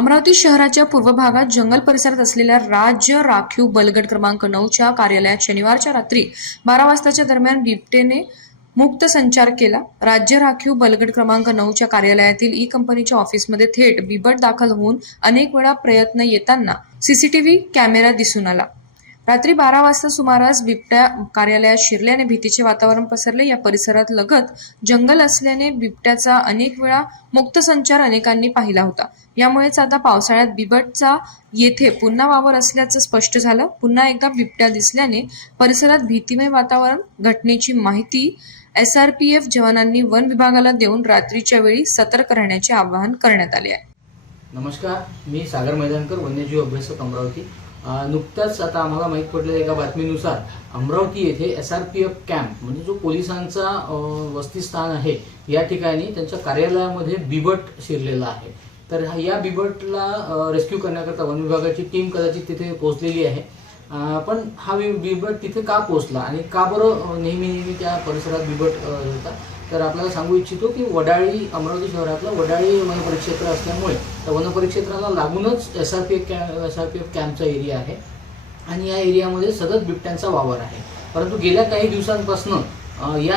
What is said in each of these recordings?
अमरावती शहराच्या पूर्व भागात जंगल परिसरात असलेल्या राज्य राखीव बलगट क्रमांक नऊच्या कार्यालयात शनिवारच्या रात्री बारा वाजताच्या दरम्यान बिबटेने मुक्त संचार केला. राज्य राखीव बलगट क्रमांक नऊच्या कार्यालयातील ई कंपनीच्या ऑफिसमध्ये थेट बिबट दाखल होऊन अनेक वेळा प्रयत्न येताना सीसीटीव्ही कॅमेरा दिसून आला. रात्री बारा वाजता सुमारास बिबट्या कार्यालयात शिरल्याने भीतीचे वातावरण पसरले. या परिसरात लगत जंगल असल्याने बिबट्याचा अनेक वेळा मुक्त संचार अनेकांनी पाहिला होता. यामुळेच आता पावसाळ्यात बिबटचा येथे पुन्हा वावर असल्याचं स्पष्ट झालं. पुन्हा एकदा बिबट्या दिसल्याने परिसरात भीतीमय वातावरण घटनेची माहिती एस आर पी एफ जवानांनी वन विभागाला देऊन रात्रीच्या वेळी सतर्क राहण्याचे आवाहन करण्यात आले आहे. नमस्कार. मी सागर मैदानकर वन्यजीव अभ्यासक अमरावती. नुकत्याच आता आम्हाला माहीत पडलेल्या एका बातमीनुसार अमरावती येथे S R P F camp म्हणजे जो पोलिसांचा वस्तीस्थान आहे या ठिकाणी त्यांच्या कार्यालयामध्ये बिबट शिरलेला आहे. तर या बिबटला रेस्क्यू करण्याकरता वन विभागाची टीम कदाचित तिथे पोहोचलेली आहे. पण हा बिबट तिथे का पोहोचला? आणि का बरं नेहमी नेहमी त्या परिसरात बिबट होता? तर आपल्याला सांगू इच्छितो की वडाळी अमरावती शहरातलं वडाळी वनपरिक्षेत्र असल्यामुळे त्या वनपरिक्षेत्राला लागूनच एस आर पी एफ कॅ एस आर पी एफ कॅम्पचा एरिया आहे. आणि या एरियामध्ये सतत बिबट्यांचा वावर आहे. परंतु गेल्या काही दिवसांपासून या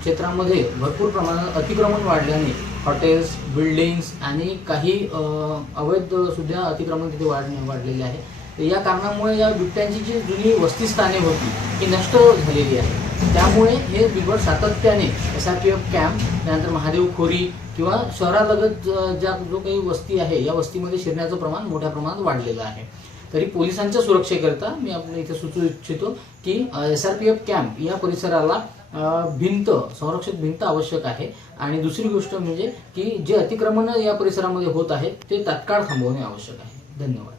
क्षेत्रामध्ये भरपूर प्रमाणात अतिक्रमण वाढल्याने हॉटेल्स बिल्डिंग्स आणि काही अवैधसुद्धा अवैध सुद्धा अतिक्रमण तिथे वाढ वाढलेले आहे. या कारणामुळे या बिबट्यांची जी जुनी वस्तीस्थाने होती ही नष्ट झालेली आहे. त्यामुळे हे बिबट सातत्याने S R P F camp त्यानंतर महादेव खोरी किंवा शहरालगत ज- ज्या जो काही वस्ती आहे या वस्तीमध्ये शिरण्याचं प्रमाण मोठ्या प्रमाणात वाढलेलं आहे. तरी पोलिसांच्या सुरक्षेकरता मी आपल्या इथे सुचवू इच्छितो की S R P F camp या परिसराला भिंत संरक्षित भिंत आवश्यक आहे. आणि दुसरी गोष्ट म्हणजे की जे अतिक्रमण या परिसरामध्ये होत आहे ते तात्काळ थांबवणे आवश्यक आहे. धन्यवाद.